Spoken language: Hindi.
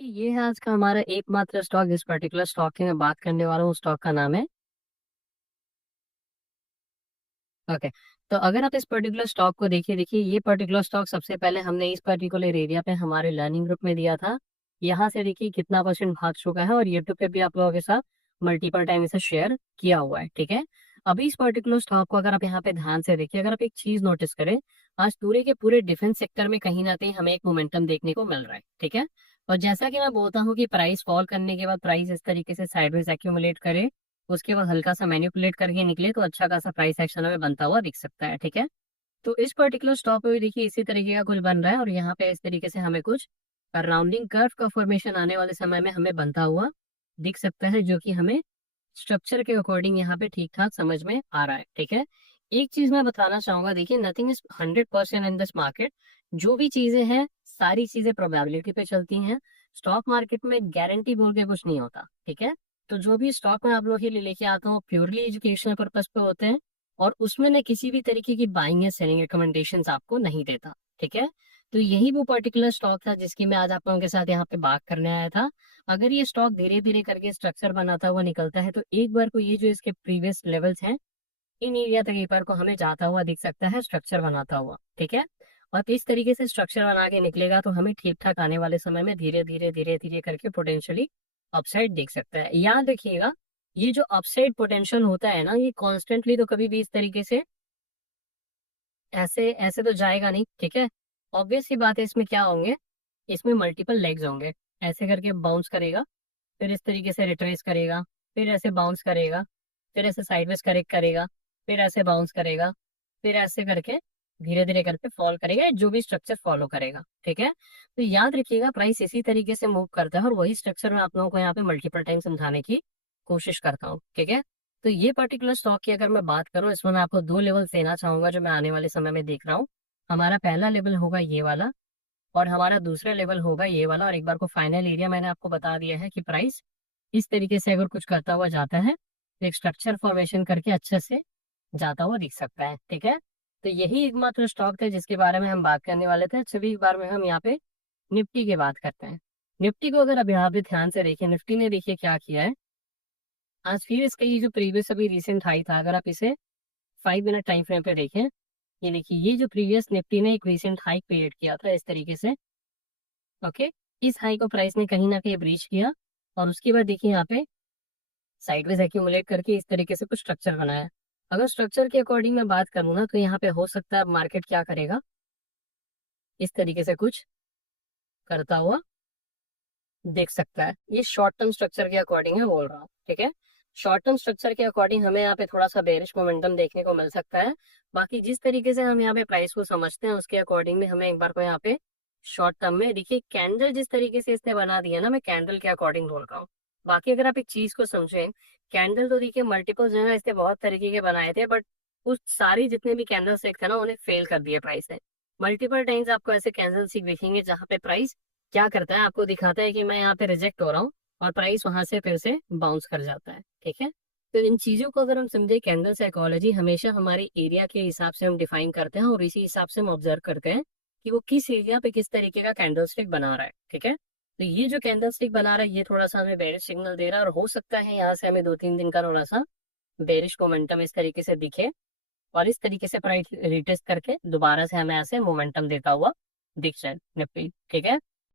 कि ये है आज का हमारा एकमात्र स्टॉक। इस पर्टिकुलर स्टॉक की मैं बात करने वाला हूँ, स्टॉक का नाम है। ओके। तो अगर आप इस पर्टिकुलर स्टॉक को देखिए ये पर्टिकुलर स्टॉक सबसे पहले हमने इस पर्टिकुलर एरिया पे हमारे लर्निंग ग्रुप में दिया था। यहाँ से देखिए कितना परसेंट भाग चुका है, और यूट्यूब पे भी आप लोगों के साथ मल्टीपल टाइम इसे शेयर किया हुआ है। ठीक है। अभी इस पर्टिकुलर स्टॉक को अगर आप यहाँ पे ध्यान से देखिए, अगर आप एक चीज नोटिस करें, आज पूरे के पूरे डिफेंस सेक्टर में कहीं ना कहीं हमें एक मोमेंटम देखने को मिल रहा है। ठीक है। और जैसा कि मैं बोलता हूँ कि प्राइस फॉल करने के बाद प्राइस इस तरीके से साइडवेज एक्यूमुलेट करे, उसके बाद हल्का सा मैनिपुलेट करके निकले, तो अच्छा खासा प्राइस एक्शन हमें बनता हुआ दिख सकता है। ठीक है। तो इस पर्टिकुलर स्टॉक पे भी देखिए इसी तरीके का कुछ बन रहा है, और यहाँ पे इस तरीके से हमें कुछ राउंडिंग कर्व का फॉर्मेशन आने वाले समय में हमें बनता हुआ दिख सकता है, जो कि हमें स्ट्रक्चर के अकॉर्डिंग यहाँ पे ठीक ठाक समझ में आ रहा है। ठीक है। एक चीज मैं बताना चाहूंगा, देखिए nothing is 100% in this market. जो भी चीजें हैं सारी चीजें प्रोबेबिलिटी पे चलती हैं। स्टॉक मार्केट में गारंटी बोल के कुछ नहीं होता। ठीक है। तो जो भी स्टॉक मैं आप लोगों के लिए लेके आता हूँ प्योरली एजुकेशनल पर्पज पे होते हैं, और उसमें मैं किसी भी तरीके की बाइंग या सेलिंग रिकमेंडेशंस आपको नहीं देता। ठीक है। तो यही वो पर्टिकुलर स्टॉक था जिसकी मैं आज आप लोगों के साथ यहाँ पे बात करने आया था। अगर ये स्टॉक धीरे धीरे करके स्ट्रक्चर बनाता हुआ निकलता है, तो एक बार को ये जो इसके प्रीवियस लेवल्स हैं, इन एरिया तक एक बार को हमें जाता हुआ दिख सकता है, स्ट्रक्चर बनाता हुआ। ठीक है। और इस तरीके से स्ट्रक्चर बना के निकलेगा तो हमें ठीक ठाक आने वाले समय में धीरे धीरे करके पोटेंशियली अपसाइड दिख सकता है। याद रखिएगा, ये जो अपसाइड पोटेंशियल होता है ना, ये कॉन्स्टेंटली तो कभी भी इस तरीके से ऐसे ऐसे तो जाएगा नहीं। ठीक है। ऑब्वियस सी बात है, इसमें क्या होंगे, इसमें मल्टीपल लेग्स होंगे। ऐसे करके बाउंस करेगा, फिर इस तरीके से रिट्रेस करेगा, फिर ऐसे बाउंस करेगा, फिर ऐसे साइडवेज करेक्ट करेगा, फिर ऐसे बाउंस करेगा, फिर ऐसे करके धीरे धीरे करके फॉल करेगा, जो भी स्ट्रक्चर फॉलो करेगा। ठीक है। तो याद रखिएगा, प्राइस इसी तरीके से मूव करता है, और वही स्ट्रक्चर मैं आप लोगों को यहाँ पे मल्टीपल टाइम समझाने की कोशिश करता हूँ। ठीक है। तो ये पर्टिकुलर स्टॉक की अगर मैं बात करूँ, इसमें मैं आपको दो लेवल देना चाहूंगा जो मैं आने वाले समय में देख रहा हूँ। हमारा पहला लेवल होगा ये वाला, और हमारा दूसरा लेवल होगा ये वाला। और एक बार को फाइनल एरिया मैंने आपको बता दिया है कि प्राइस इस तरीके से अगर कुछ करता हुआ जाता है तो एक स्ट्रक्चर फॉर्मेशन करके अच्छे से जाता हुआ दिख सकता है। ठीक है। तो यही एकमात्र स्टॉक थे जिसके बारे में हम बात करने वाले थे। चलिए एक बार में हम यहाँ पे निफ्टी की बात करते हैं। निफ्टी को अगर अब यहाँ पे ध्यान से देखिए, निफ्टी ने देखिए क्या किया है। आज फिर इसका ये जो प्रीवियस अभी रिसेंट हाई था, अगर आप इसे 5 मिनट टाइम फ्रेम पे देखें, ये देखिए ये जो प्रीवियस निफ्टी ने एक रिसेंट हाई क्रिएट किया था इस तरीके से। ओके। इस हाई को प्राइस ने कहीं ना कहीं ब्रीच किया, और उसके बाद देखिए यहाँ पे साइडवेज एक्यूमुलेट करके इस तरीके से कुछ स्ट्रक्चर बनाया। अगर स्ट्रक्चर के अकॉर्डिंग मैं बात करूँ ना, तो यहाँ पे हो सकता है मार्केट क्या करेगा, इस तरीके से कुछ करता हुआ देख सकता है। ये शॉर्ट टर्म स्ट्रक्चर के अकॉर्डिंग है बोल रहा हूँ। ठीक है। शॉर्ट टर्म स्ट्रक्चर के अकॉर्डिंग हमें यहाँ पे थोड़ा सा बेरिश मोमेंटम देखने को मिल सकता है। बाकी जिस तरीके से हम यहाँ पे प्राइस को समझते हैं उसके अकॉर्डिंग में हमें एक बार को यहाँ पे शॉर्ट टर्म में देखिए कैंडल जिस तरीके से इसने बना दिया ना, मैं कैंडल के अकॉर्डिंग बोल रहा हूँ। बाकी अगर आप एक चीज को समझें, कैंडल तो देखिए मल्टीपल जगह इसने बहुत तरीके के बनाए थे, बट उस सारी जितने भी कैंडल स्टिक थे ना, उन्हें फेल कर दिया प्राइस ने। मल्टीपल टाइम्स आपको ऐसे कैंडल स्टिक दिखेंगे जहाँ पे प्राइस क्या करता है, आपको दिखाता है कि मैं यहाँ पे रिजेक्ट हो रहा हूँ, और प्राइस वहां से फिर से बाउंस कर जाता है। ठीक है। तो इन चीजों को अगर हम समझे, कैंडल साइकोलॉजी हमेशा हमारे एरिया के हिसाब से हम डिफाइन करते हैं, और इसी हिसाब से हम ऑब्जर्व करते हैं कि वो किस एरिया पे किस तरीके का कैंडल स्टिक बना रहा है। ठीक है। तो ये जो कैंडल स्टिक बना रहा है ये थोड़ा सा हमें बेरिश सिग्नल दे रहा है, और हो सकता है यहाँ से हमें 2-3 दिन का थोड़ा सा बेरिश मोमेंटम इस तरीके से दिखे, और इस तरीके से प्राइस रिटेस्ट करके दोबारा से हमें ऐसे मोमेंटम देता हुआ दिख जाए निफ्टी। ठीक है।